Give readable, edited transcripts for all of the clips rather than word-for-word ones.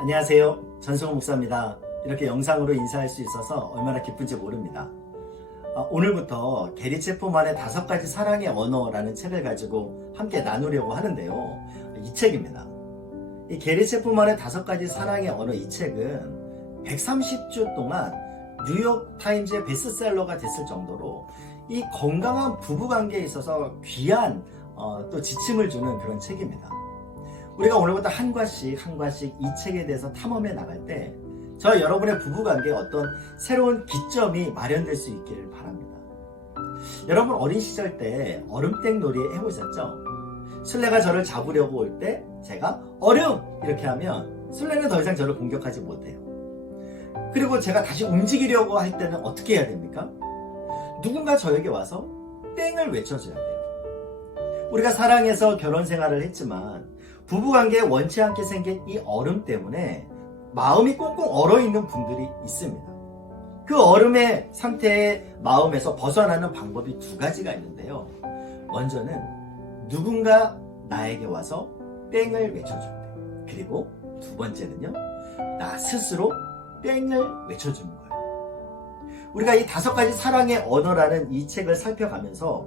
안녕하세요. 전승호 목사입니다. 이렇게 영상으로 인사할 수 있어서 얼마나 기쁜지 모릅니다. 오늘부터 게리 체프만의 5가지 사랑의 언어라는 책을 가지고 함께 나누려고 하는데요. 이 책입니다. 이 게리 체프만의 5가지 사랑의 언어, 이 책은 130주 동안 뉴욕 타임즈의 베스트셀러가 됐을 정도로 이 건강한 부부관계에 있어서 귀한 또 지침을 주는 그런 책입니다. 우리가 오늘부터 한 과씩 이 책에 대해서 탐험해 나갈 때 저와 여러분의 부부관계에 어떤 새로운 기점이 마련될 수 있기를 바랍니다. 여러분 어린 시절 때 얼음땡 놀이 해보셨죠? 술래가 저를 잡으려고 올 때 제가 얼음! 이렇게 하면 술래는 더 이상 저를 공격하지 못해요. 그리고 제가 다시 움직이려고 할 때는 어떻게 해야 됩니까? 누군가 저에게 와서 땡을 외쳐줘야 돼요. 우리가 사랑해서 결혼 생활을 했지만 부부관계에 원치 않게 생긴 이 얼음 때문에 마음이 꽁꽁 얼어있는 분들이 있습니다. 그 얼음의 상태의 마음에서 벗어나는 방법이 2가지가 있는데요. 먼저는 누군가 나에게 와서 땡을 외쳐줄 때, 그리고 2번째는요, 나 스스로 땡을 외쳐주는 거예요. 우리가 이 5가지 사랑의 언어라는 이 책을 살펴가면서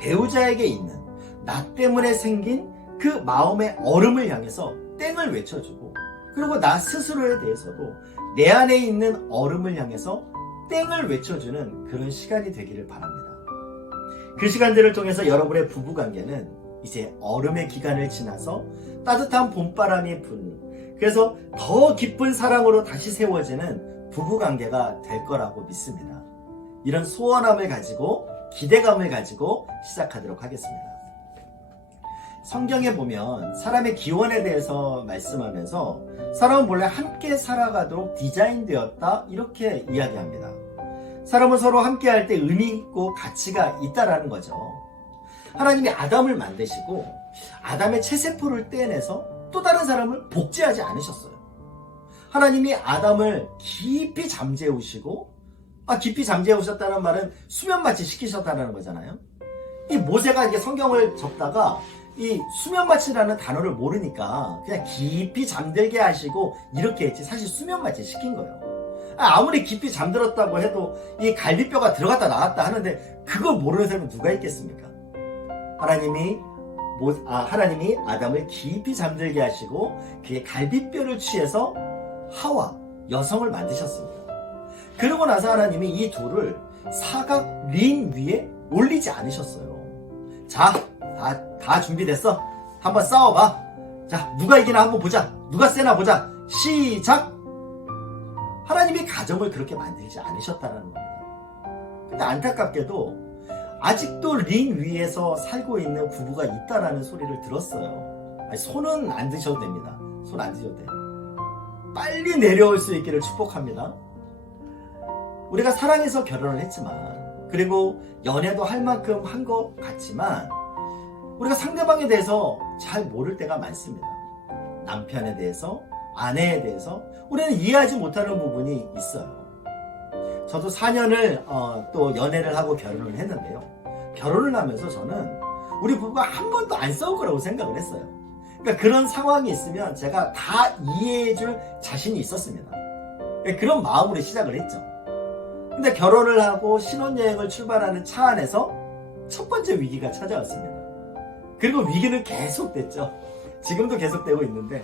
배우자에게 있는 나 때문에 생긴 그 마음의 얼음을 향해서 땡을 외쳐주고, 그리고 나 스스로에 대해서도 내 안에 있는 얼음을 향해서 땡을 외쳐주는 그런 시간이 되기를 바랍니다. 그 시간들을 통해서 여러분의 부부관계는 이제 얼음의 기간을 지나서 따뜻한 봄바람이 부는, 그래서 더 깊은 사랑으로 다시 세워지는 부부관계가 될 거라고 믿습니다. 이런 소원함을 가지고, 기대감을 가지고 시작하도록 하겠습니다. 성경에 보면 사람의 기원에 대해서 말씀하면서 사람은 본래 함께 살아가도록 디자인되었다, 이렇게 이야기합니다. 사람은 서로 함께 할 때 의미 있고 가치가 있다라는 거죠. 하나님이 아담을 만드시고 아담의 체세포를 떼내서 또 다른 사람을 복제하지 않으셨어요. 하나님이 아담을 깊이 잠재우시고, 깊이 잠재우셨다는 말은 수면마취 시키셨다는 거잖아요. 이 모세가 이게 성경을 적다가 이 수면마취라는 단어를 모르니까 그냥 깊이 잠들게 하시고 이렇게 했지, 사실 수면마취 시킨 거예요. 아무리 깊이 잠들었다고 해도 이 갈비뼈가 들어갔다 나갔다 하는데 그걸 모르는 사람은 누가 있겠습니까? 하나님이 아담을 깊이 잠들게 하시고 그의 갈비뼈를 취해서 하와, 여성을 만드셨습니다. 그러고 나서 하나님이 이 둘을 사각 링 위에 올리지 않으셨어요. 자, 다 준비됐어? 한번 싸워봐. 자, 누가 이기나 한번 보자. 누가 세나 보자. 시작! 하나님이 가정을 그렇게 만들지 않으셨다는 겁니다. 근데 안타깝게도 아직도 링 위에서 살고 있는 부부가 있다라는 소리를 들었어요. 손은 안 드셔도 됩니다. 손 안 드셔도 돼요. 빨리 내려올 수 있기를 축복합니다. 우리가 사랑해서 결혼을 했지만, 그리고 연애도 할 만큼 한 것 같지만 우리가 상대방에 대해서 잘 모를 때가 많습니다. 남편에 대해서, 아내에 대해서 우리는 이해하지 못하는 부분이 있어요. 저도 4년을 또 연애를 하고 결혼을 했는데요. 결혼을 하면서 저는 우리 부부가 한 번도 안 싸울 거라고 생각을 했어요. 그러니까 그런 상황이 있으면 제가 다 이해해줄 자신이 있었습니다. 그런 마음으로 시작을 했죠. 근데 결혼을 하고 신혼여행을 출발하는 차 안에서 첫 번째 위기가 찾아왔습니다. 그리고 위기는 계속됐죠. 지금도 계속되고 있는데,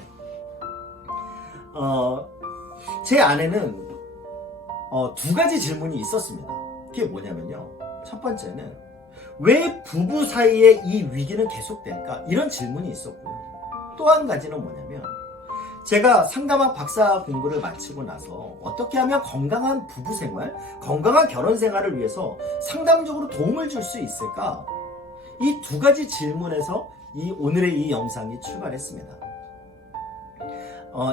제 안에는 2가지 질문이 있었습니다. 그게 뭐냐면요, 첫 번째는 왜 부부 사이에 이 위기는 계속될까? 이런 질문이 있었고요. 또 한 가지는 뭐냐면, 제가 상담학 박사 공부를 마치고 나서 어떻게 하면 건강한 부부 생활, 건강한 결혼 생활을 위해서 상담적으로 도움을 줄 수 있을까? 이 2가지 질문에서 오늘의 이 영상이 출발했습니다.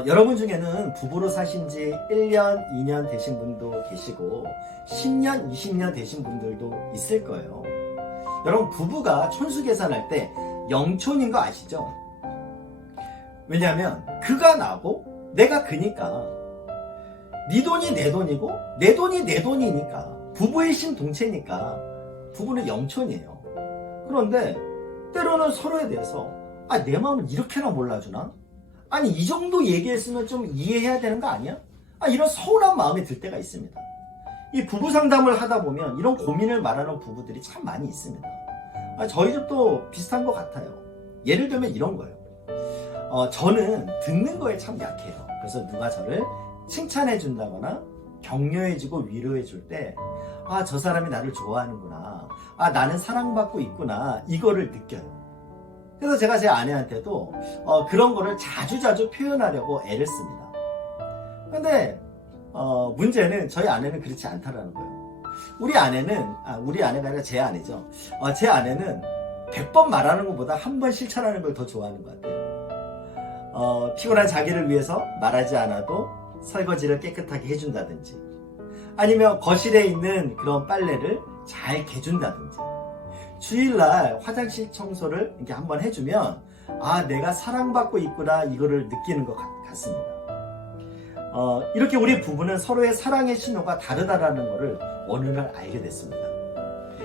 여러분 중에는 부부로 사신 지 1년, 2년 되신 분도 계시고 10년, 20년 되신 분들도 있을 거예요. 여러분, 부부가 촌수 계산할 때 0촌인 거 아시죠? 왜냐하면 그가 나고 내가 그니까, 네 돈이 내 돈이고 내 돈이 내 돈이니까, 부부의 신동체니까 부부는 0촌이에요. 그런데 때로는 서로에 대해서 내 마음을 이렇게나 몰라주나? 아니 이 정도 얘기했으면 좀 이해해야 되는 거 아니야? 이런 서운한 마음이 들 때가 있습니다. 이 부부 상담을 하다 보면 이런 고민을 말하는 부부들이 참 많이 있습니다. 저희 집도 비슷한 것 같아요. 예를 들면 이런 거예요. 저는 듣는 거에 참 약해요. 그래서 누가 저를 칭찬해 준다거나 격려해 주고 위로해 줄 때 저 사람이 나를 좋아하는구나, 나는 사랑받고 있구나, 이거를 느껴요. 그래서 제가 제 아내한테도 그런 거를 자주자주 표현하려고 애를 씁니다. 근데 문제는 저희 아내는 그렇지 않다라는 거예요. 우리 아내가 아니라 제 아내죠. 제 아내는 100번 말하는 것보다 한 번 실천하는 걸 더 좋아하는 것 같아요. 피곤한 자기를 위해서 말하지 않아도 설거지를 깨끗하게 해준다든지, 아니면 거실에 있는 그런 빨래를 잘 개준다든지, 주일날 화장실 청소를 이렇게 한번 해주면 내가 사랑받고 있구나, 이거를 느끼는 것 같습니다. 이렇게 우리 부부는 서로의 사랑의 신호가 다르다라는 것을 어느 날 알게 됐습니다.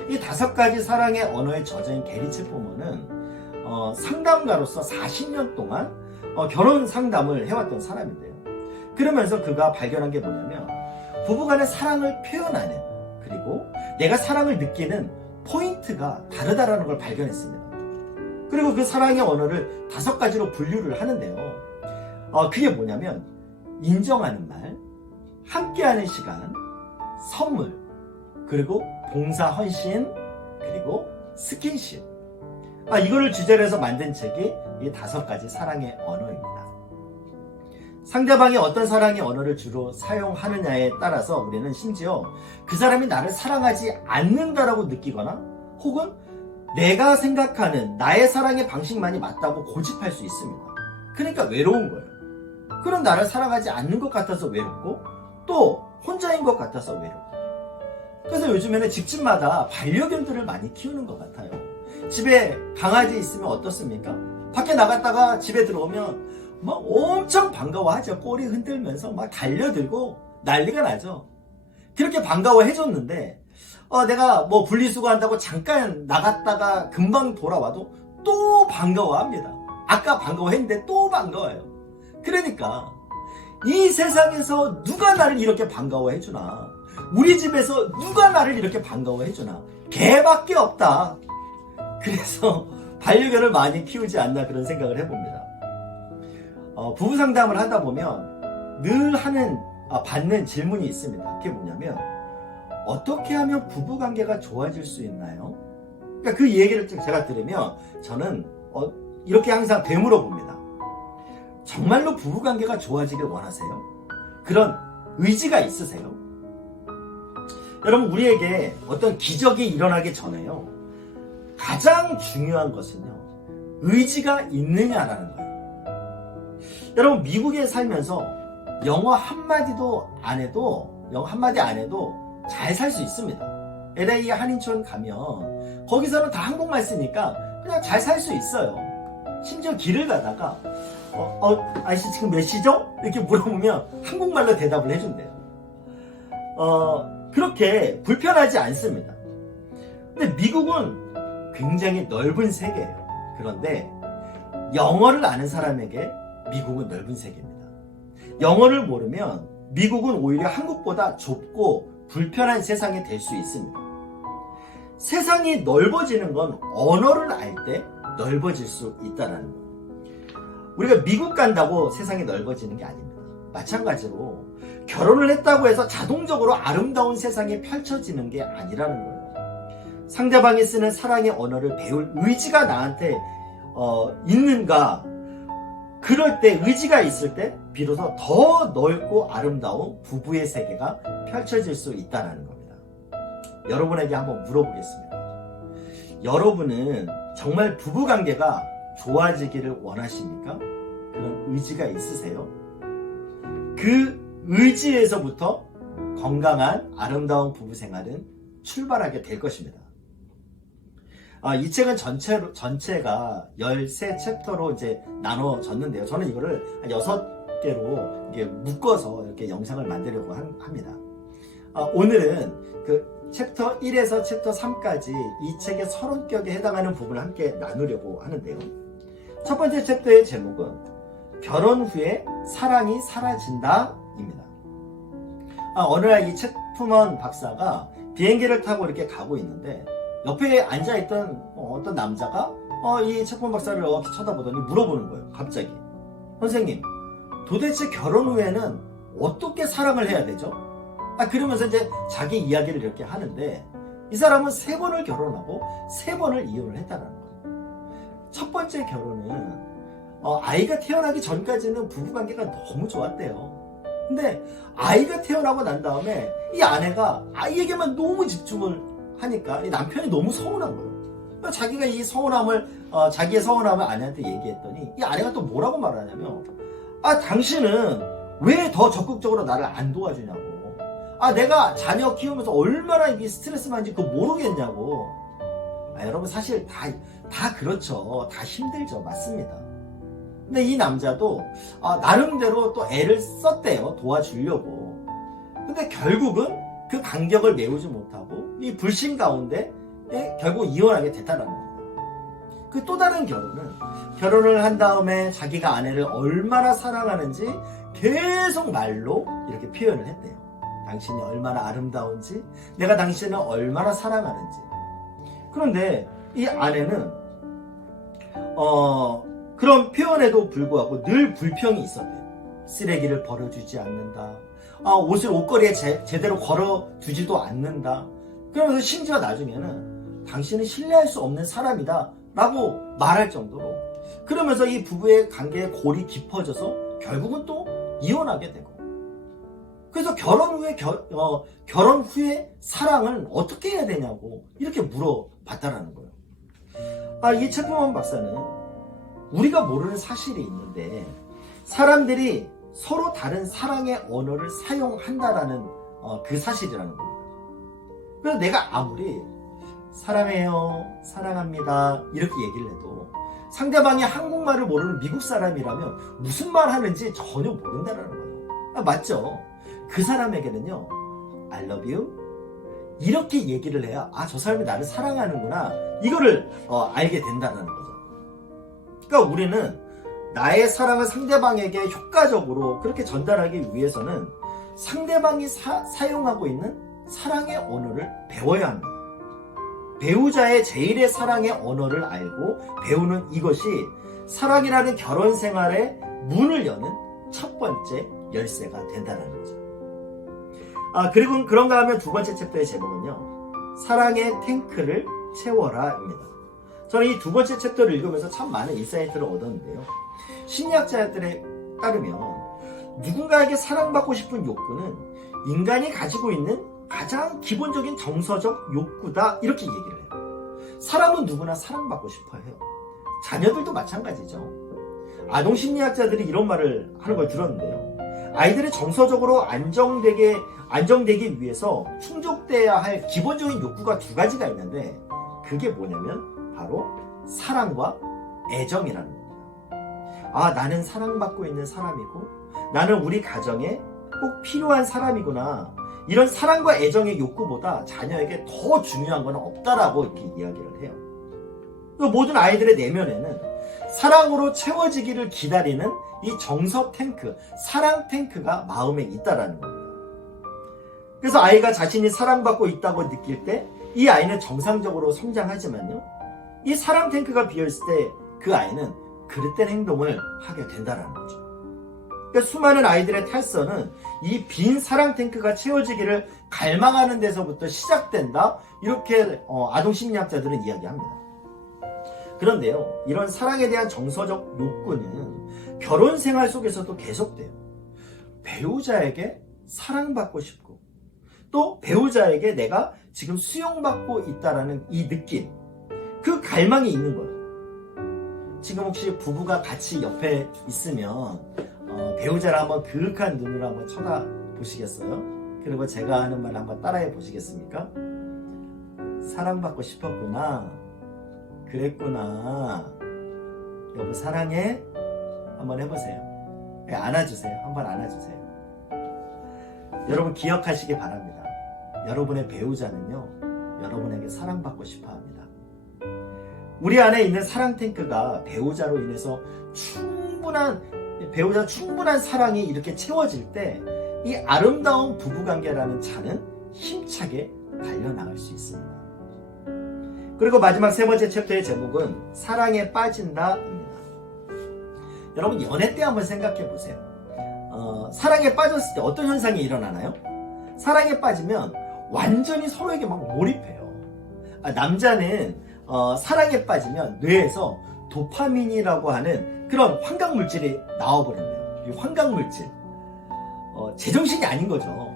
이 5가지 사랑의 언어에 젖어인 게리 체포먼은 상담가로서 40년 동안 결혼 상담을 해왔던 사람인데요. 그러면서 그가 발견한 게 뭐냐면, 부부간의 사랑을 표현하는, 그리고 내가 사랑을 느끼는 포인트가 다르다라는 걸 발견했습니다. 그리고 그 사랑의 언어를 5가지로 분류를 하는데요. 그게 뭐냐면, 인정하는 말, 함께하는 시간, 선물, 그리고 봉사 헌신, 그리고 스킨십. 이거를 주제로 해서 만든 책이 이 5가지 사랑의 언어입니다. 상대방이 어떤 사랑의 언어를 주로 사용하느냐에 따라서 우리는 심지어 그 사람이 나를 사랑하지 않는다라고 느끼거나, 혹은 내가 생각하는 나의 사랑의 방식만이 맞다고 고집할 수 있습니다. 그러니까 외로운 거예요. 그럼 나를 사랑하지 않는 것 같아서 외롭고, 또 혼자인 것 같아서 외롭고. 그래서 요즘에는 집집마다 반려견들을 많이 키우는 것 같아요. 집에 강아지 있으면 어떻습니까? 밖에 나갔다가 집에 들어오면 막 엄청 반가워하죠. 꼬리 흔들면서 막 달려들고 난리가 나죠. 그렇게 반가워해줬는데 내가 뭐 분리수거한다고 잠깐 나갔다가 금방 돌아와도 또 반가워합니다. 아까 반가워했는데 또 반가워요. 그러니까 이 세상에서 누가 나를 이렇게 반가워해주나, 우리 집에서 누가 나를 이렇게 반가워해주나, 개밖에 없다. 그래서 반려견을 많이 키우지 않나, 그런 생각을 해봅니다. 부부 상담을 하다 보면 늘 받는 질문이 있습니다. 그게 뭐냐면, 어떻게 하면 부부 관계가 좋아질 수 있나요? 그러니까 그 얘기를 제가 들으면 저는 이렇게 항상 되물어봅니다. 정말로 부부 관계가 좋아지길 원하세요? 그런 의지가 있으세요? 여러분, 우리에게 어떤 기적이 일어나기 전에요, 가장 중요한 것은요, 의지가 있느냐라는 거예요. 여러분, 미국에 살면서 영어 한마디 안 해도 잘 살 수 있습니다. LA 한인촌 가면 거기서는 다 한국말 쓰니까 그냥 잘 살 수 있어요. 심지어 길을 가다가 아저씨 지금 몇 시죠? 이렇게 물어보면 한국말로 대답을 해준대요. 그렇게 불편하지 않습니다. 근데 미국은 굉장히 넓은 세계예요. 그런데 영어를 아는 사람에게 미국은 넓은 세계입니다. 영어를 모르면 미국은 오히려 한국보다 좁고 불편한 세상이 될 수 있습니다. 세상이 넓어지는 건 언어를 알 때 넓어질 수 있다는 거예요. 우리가 미국 간다고 세상이 넓어지는 게 아닙니다. 마찬가지로 결혼을 했다고 해서 자동적으로 아름다운 세상이 펼쳐지는 게 아니라는 거예요. 상대방이 쓰는 사랑의 언어를 배울 의지가 나한테 있는가, 그럴 때, 의지가 있을 때 비로소 더 넓고 아름다운 부부의 세계가 펼쳐질 수 있다는 겁니다. 여러분에게 한번 물어보겠습니다. 여러분은 정말 부부관계가 좋아지기를 원하십니까? 그런 의지가 있으세요? 그 의지에서부터 건강한 아름다운 부부 생활은 출발하게 될 것입니다. 이 책은 전체가 13챕터로 이제 나눠졌는데요. 저는 이거를 한 6개로 이렇게 묶어서 이렇게 영상을 만들려고 합니다. 오늘은 그 챕터 1에서 챕터 3까지 이 책의 서론격에 해당하는 부분을 함께 나누려고 하는데요. 첫 번째 챕터의 제목은 결혼 후에 사랑이 사라진다 입니다. 어느 날 이 체프먼 박사가 비행기를 타고 이렇게 가고 있는데 옆에 앉아있던 어떤 남자가 이 체프먼 박사를 이렇게 쳐다보더니 물어보는 거예요. 갑자기, 선생님, 도대체 결혼 후에는 어떻게 사랑을 해야 되죠? 그러면서 이제 자기 이야기를 이렇게 하는데, 이 사람은 3번을 결혼하고 3번을 이혼을 했다는 거예요. 첫 번째 결혼은 아이가 태어나기 전까지는 부부관계가 너무 좋았대요. 근데 아이가 태어나고 난 다음에 이 아내가 아이에게만 너무 집중을 하니까 이 남편이 너무 서운한 거예요. 자기가 이 서운함을 자기의 서운함을 아내한테 얘기했더니 이 아내가 또 뭐라고 말하냐면, 당신은 왜 더 적극적으로 나를 안 도와주냐고, 내가 자녀 키우면서 얼마나 이게 스트레스 많은지 그거 모르겠냐고. 여러분, 사실 다 그렇죠. 다 힘들죠. 맞습니다. 근데 이 남자도 나름대로 또 애를 썼대요. 도와주려고. 근데 결국은 그 간격을 메우지 못하고 이 불신 가운데 결국 이혼하게 됐다는 겁니다. 그 또 다른 결혼을 한 다음에 자기가 아내를 얼마나 사랑하는지 계속 말로 이렇게 표현을 했대요. 당신이 얼마나 아름다운지, 내가 당신을 얼마나 사랑하는지. 그런데 이 아내는 그런 표현에도 불구하고 늘 불평이 있었대요. 쓰레기를 버려주지 않는다. 옷을 옷걸이에 제대로 걸어두지도 않는다. 그러면서 심지어 나중에는 당신은 신뢰할 수 없는 사람이다 라고 말할 정도로, 그러면서 이 부부의 관계의 골이 깊어져서 결국은 또 이혼하게 되고, 그래서 결혼 후에 사랑은 어떻게 해야 되냐고 이렇게 물어봤다라는 거예요. 이 체프먼 박사는 우리가 모르는 사실이 있는데, 사람들이 서로 다른 사랑의 언어를 사용한다라는 그 사실이라는 겁니다. 그래서 내가 아무리 사랑해요, 사랑합니다 이렇게 얘기를 해도 상대방이 한국말을 모르는 미국 사람이라면 무슨 말 하는지 전혀 모른다는 거예요. 맞죠? 그 사람에게는요, I love you 이렇게 얘기를 해야 저 사람이 나를 사랑하는구나 이거를 알게 된다는 거죠. 그러니까 우리는 나의 사랑을 상대방에게 효과적으로 그렇게 전달하기 위해서는 상대방이 사용하고 있는 사랑의 언어를 배워야 합니다. 배우자의 제1의 사랑의 언어를 알고 배우는 이것이 사랑이라는 결혼 생활의 문을 여는 첫 번째 열쇠가 된다는 거죠. 그리고 그런가 하면 두 번째 챕터의 제목은요, 사랑의 탱크를 채워라입니다. 저는 이 두 번째 챕터를 읽으면서 참 많은 인사이트를 얻었는데요. 심리학자들에 따르면 누군가에게 사랑받고 싶은 욕구는 인간이 가지고 있는 가장 기본적인 정서적 욕구다 이렇게 얘기를 해요. 사람은 누구나 사랑받고 싶어 해요. 자녀들도 마찬가지죠. 아동심리학자들이 이런 말을 하는 걸 들었는데요. 아이들이 정서적으로 안정되기 위해서 충족돼야 할 기본적인 욕구가 2가지가 있는데, 그게 뭐냐면 바로 사랑과 애정이라는 겁니다. 나는 사랑받고 있는 사람이고 나는 우리 가정에 꼭 필요한 사람이구나, 이런 사랑과 애정의 욕구보다 자녀에게 더 중요한 건 없다라고 이렇게 이야기를 해요. 모든 아이들의 내면에는 사랑으로 채워지기를 기다리는 이 정서 탱크, 사랑 탱크가 마음에 있다라는 겁니다. 그래서 아이가 자신이 사랑받고 있다고 느낄 때 이 아이는 정상적으로 성장하지만요, 이 사랑 탱크가 비어있을 때 그 아이는 그릇된 행동을 하게 된다는 거죠. 그러니까 수많은 아이들의 탈선은 이 빈 사랑 탱크가 채워지기를 갈망하는 데서부터 시작된다, 이렇게 아동심리학자들은 이야기합니다. 그런데요, 이런 사랑에 대한 정서적 욕구는 결혼 생활 속에서도 계속돼요. 배우자에게 사랑받고 싶고, 또 배우자에게 내가 지금 수용받고 있다라는 이 느낌, 그 갈망이 있는 거예요. 지금 혹시 부부가 같이 옆에 있으면 배우자를 한번 그윽한 눈으로 한번 쳐다보시겠어요? 그리고 제가 하는 말 한번 따라해 보시겠습니까? 사랑받고 싶었구나, 그랬구나, 여보 사랑해, 한번 해보세요. 안아주세요. 한번 안아주세요. 여러분 기억하시기 바랍니다. 여러분의 배우자는요, 여러분에게 사랑받고 싶어 합니다. 우리 안에 있는 사랑 탱크가 배우자로 인해서 충분한 배우자 충분한 사랑이 이렇게 채워질 때 이 아름다운 부부관계라는 차는 힘차게 달려나갈 수 있습니다. 그리고 마지막 세 번째 챕터의 제목은 사랑에 빠진다입니다. 여러분 연애 때 한번 생각해 보세요. 사랑에 빠졌을 때 어떤 현상이 일어나나요? 사랑에 빠지면 완전히 서로에게 막 몰입해요. 남자는 사랑에 빠지면 뇌에서 도파민이라고 하는 그런 환각물질이 나와버린대요. 이 환각물질. 제정신이 아닌 거죠.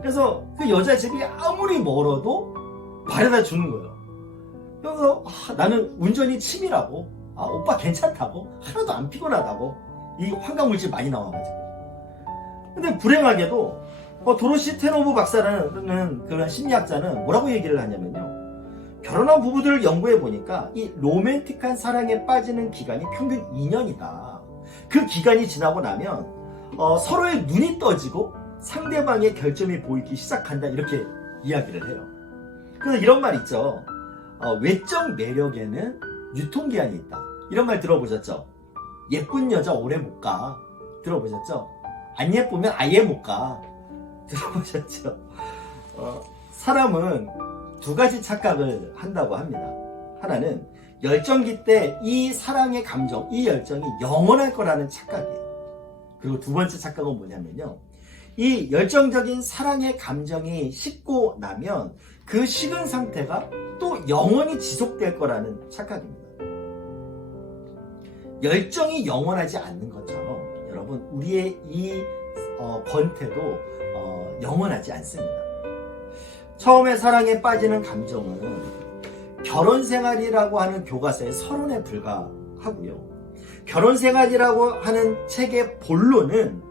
그래서 그 여자 집이 아무리 멀어도 바래다 주는 거예요. 그래서 나는 운전이 취미라고, 오빠 괜찮다고, 하나도 안 피곤하다고, 이 환각물질 많이 나와가지고. 근데 불행하게도 도로시 테노브 박사라는 그런 심리학자는 뭐라고 얘기를 하냐면요, 결혼한 부부들을 연구해 보니까 이 로맨틱한 사랑에 빠지는 기간이 평균 2년이다. 그 기간이 지나고 나면 서로의 눈이 떠지고 상대방의 결점이 보이기 시작한다, 이렇게 이야기를 해요. 그래서 이런 말 있죠. 외적 매력에는 유통기한이 있다. 이런 말 들어보셨죠? 예쁜 여자 오래 못 가. 들어보셨죠? 안 예쁘면 아예 못 가. 들어보셨죠? 사람은 두 가지 착각을 한다고 합니다. 하나는 열정기 때 이 사랑의 감정, 이 열정이 영원할 거라는 착각이에요. 그리고 두 번째 착각은 뭐냐면요, 이 열정적인 사랑의 감정이 식고 나면 그 식은 상태가 또 영원히 지속될 거라는 착각입니다. 열정이 영원하지 않는 것처럼 여러분 우리의 이 권태도 영원하지 않습니다. 처음에 사랑에 빠지는 감정은 결혼생활이라고 하는 교과서의 서론에 불과하고요. 결혼생활이라고 하는 책의 본론은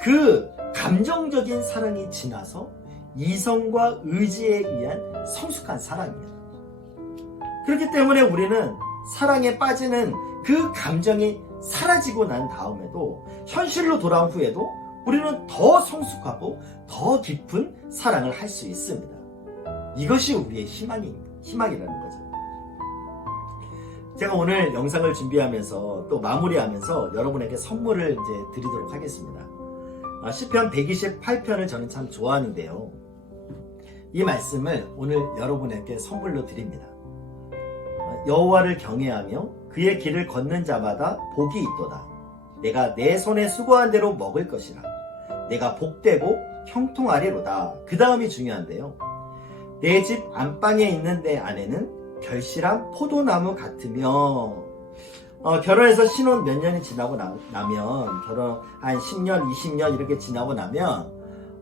그 감정적인 사랑이 지나서 이성과 의지에 의한 성숙한 사랑입니다. 그렇기 때문에 우리는 사랑에 빠지는 그 감정이 사라지고 난 다음에도, 현실로 돌아온 후에도 우리는 더 성숙하고 더 깊은 사랑을 할 수 있습니다. 이것이 우리의 희망이라는 거죠. 제가 오늘 영상을 준비하면서 또 마무리하면서 여러분에게 선물을 이제 드리도록 하겠습니다. 시편 128편을 저는 참 좋아하는데요. 이 말씀을 오늘 여러분에게 선물로 드립니다. 여호와를 경외하며 그의 길을 걷는 자마다 복이 있도다. 내가 내 손에 수고한 대로 먹을 것이라. 내가 복되고 형통하리로다. 그 다음이 중요한데요. 내 집 안방에 있는 내 아내는 결실한 포도나무 같으며, 결혼해서 신혼 몇 년이 지나고 나면, 결혼 한 10년, 20년 이렇게 지나고 나면,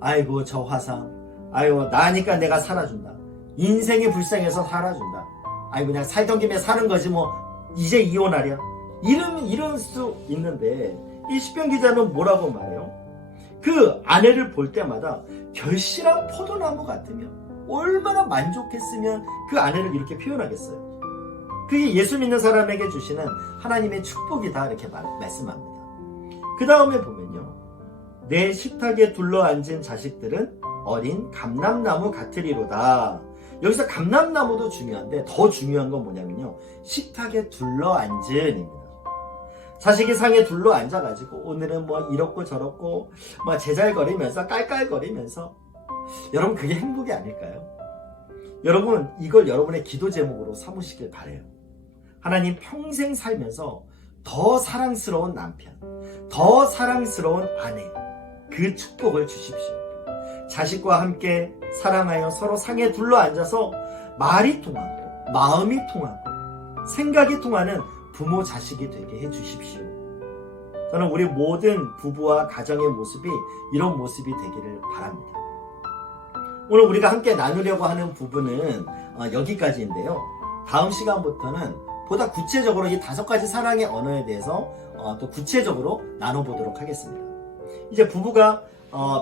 아이고 저 화상, 아이고 나니까 내가 살아준다. 인생이 불쌍해서 살아준다. 아이고 그냥 살던 김에 사는 거지 뭐 이제 이혼하랴. 이럴 수 있는데 이 시편 기자는 뭐라고 말해요? 그 아내를 볼 때마다 결실한 포도나무 같으며, 얼마나 만족했으면 그 아내를 이렇게 표현하겠어요. 그게 예수 믿는 사람에게 주시는 하나님의 축복이다, 이렇게 말씀합니다. 그 다음에 보면요, 내 식탁에 둘러앉은 자식들은 어린 감람나무 같으리로다. 여기서 감람나무도 중요한데 더 중요한 건 뭐냐면요, 식탁에 둘러앉은입니다. 자식이 상에 둘러앉아가지고 오늘은 뭐 이렇고 저렇고 뭐 제잘거리면서 깔깔거리면서, 여러분 그게 행복이 아닐까요? 여러분 이걸 여러분의 기도 제목으로 삼으시길 바라요. 하나님, 평생 살면서 더 사랑스러운 남편, 더 사랑스러운 아내, 그 축복을 주십시오. 자식과 함께 사랑하여 서로 상에 둘러앉아서 말이 통하고 마음이 통하고 생각이 통하는 부모 자식이 되게 해주십시오. 저는 우리 모든 부부와 가정의 모습이 이런 모습이 되기를 바랍니다. 오늘 우리가 함께 나누려고 하는 부분은 여기까지인데요. 다음 시간부터는 보다 구체적으로 이 5가지 사랑의 언어에 대해서 또 구체적으로 나눠보도록 하겠습니다. 이제 부부가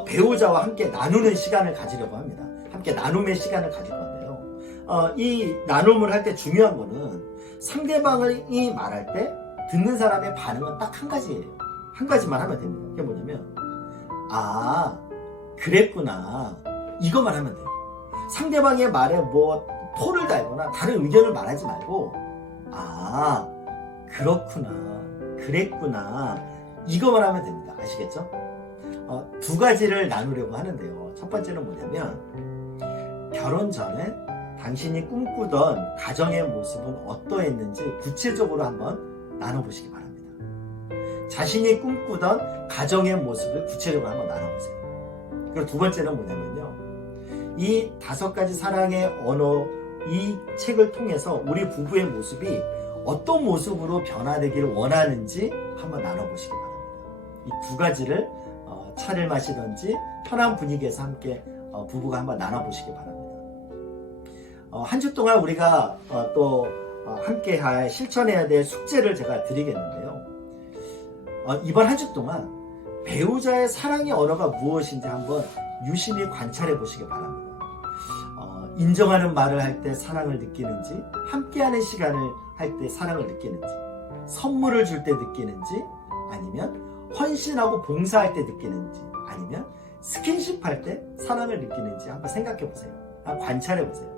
배우자와 함께 나누는 시간을 가지려고 합니다. 함께 나눔의 시간을 가질 건데요. 이 나눔을 할 때 중요한 거는 상대방이 말할 때 듣는 사람의 반응은 딱 한 가지예요. 한 가지만 하면 됩니다. 그게 뭐냐면, 아, 그랬구나, 이것만 하면 돼요. 상대방의 말에 뭐 토를 달거나 다른 의견을 말하지 말고, 아, 그렇구나, 그랬구나, 이거만 하면 됩니다. 아시겠죠? 두 가지를 나누려고 하는데요. 첫 번째는 뭐냐면 결혼 전에 당신이 꿈꾸던 가정의 모습은 어떠했는지 구체적으로 한번 나눠보시기 바랍니다. 자신이 꿈꾸던 가정의 모습을 구체적으로 한번 나눠보세요. 그리고 두 번째는 뭐냐면요. 이 5가지 사랑의 언어 이 책을 통해서 우리 부부의 모습이 어떤 모습으로 변화되기를 원하는지 한번 나눠보시기 바랍니다. 이 두 가지를 차를 마시든지 편한 분위기에서 함께 부부가 한번 나눠보시기 바랍니다. 한 주 동안 우리가 또 함께 실천해야 될 숙제를 제가 드리겠는데요. 이번 한 주 동안 배우자의 사랑의 언어가 무엇인지 한번 유심히 관찰해 보시기 바랍니다. 인정하는 말을 할 때 사랑을 느끼는지, 함께하는 시간을 할 때 사랑을 느끼는지, 선물을 줄 때 느끼는지, 아니면 헌신하고 봉사할 때 느끼는지, 아니면 스킨십 할 때 사랑을 느끼는지 한번 생각해 보세요. 관찰해 보세요.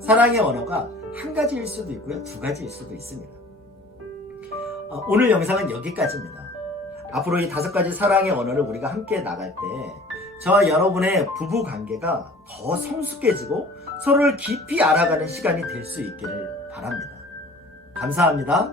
사랑의 언어가 한 가지일 수도 있고요, 두 가지일 수도 있습니다. 오늘 영상은 여기까지입니다. 앞으로 이 5가지 사랑의 언어를 우리가 함께 나갈 때 저와 여러분의 부부 관계가 더 성숙해지고 서로를 깊이 알아가는 시간이 될 수 있기를 바랍니다. 감사합니다.